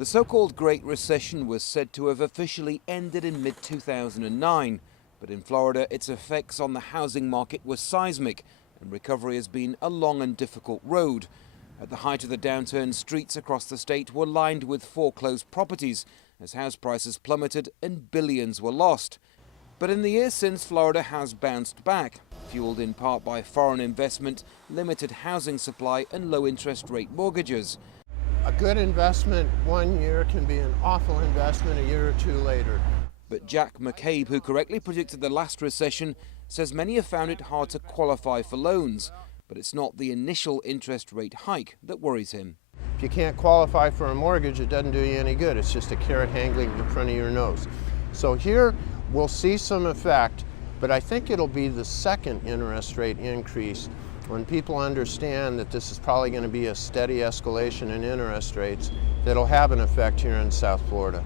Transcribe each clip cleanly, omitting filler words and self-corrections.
The so-called Great Recession was said to have officially ended in mid-2009, but in Florida its effects on the housing market were seismic, and recovery has been a long and difficult road. At the height of the downturn, streets across the state were lined with foreclosed properties as house prices plummeted and billions were lost. But in the years since, Florida has bounced back, fueled in part by foreign investment, limited housing supply and low interest rate mortgages. A good investment 1 year can be an awful investment a year or two later. But Jack McCabe, who correctly predicted the last recession, says many have found it hard to qualify for loans. But it's not the initial interest rate hike that worries him. If you can't qualify for a mortgage, it doesn't do you any good. It's just a carrot hanging in front of your nose. So here we'll see some effect, but I think it'll be the second interest rate increase when people understand that this is probably going to be a steady escalation in interest rates that'll have an effect here in South Florida.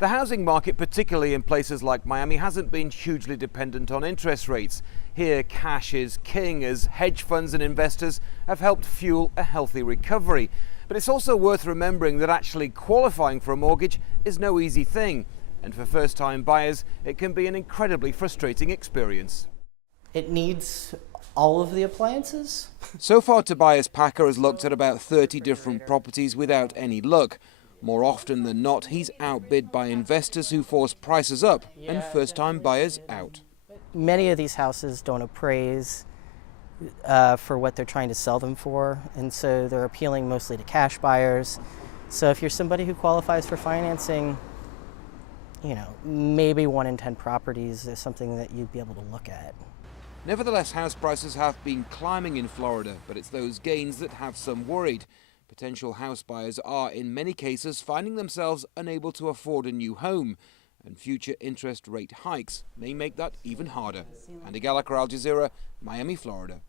The housing market, particularly in places like Miami, hasn't been hugely dependent on interest rates. Here, cash is king as hedge funds and investors have helped fuel a healthy recovery. But it's also worth remembering that actually qualifying for a mortgage is no easy thing. And for first-time buyers, it can be an incredibly frustrating experience. It needs all of the appliances. So far, Tobias Packer has looked at about 30 different properties without any luck. More often than not, he's outbid by investors who force prices up and first-time buyers out. Many of these houses don't appraise for what they're trying to sell them for, and so they're appealing mostly to cash buyers. So if you're somebody who qualifies for financing, maybe 1 in 10 properties is something that you'd be able to look at. Nevertheless, house prices have been climbing in Florida, but it's those gains that have some worried. Potential house buyers are, in many cases, finding themselves unable to afford a new home, and future interest rate hikes may make that even harder. Andy Gallagher, Al Jazeera, Miami, Florida.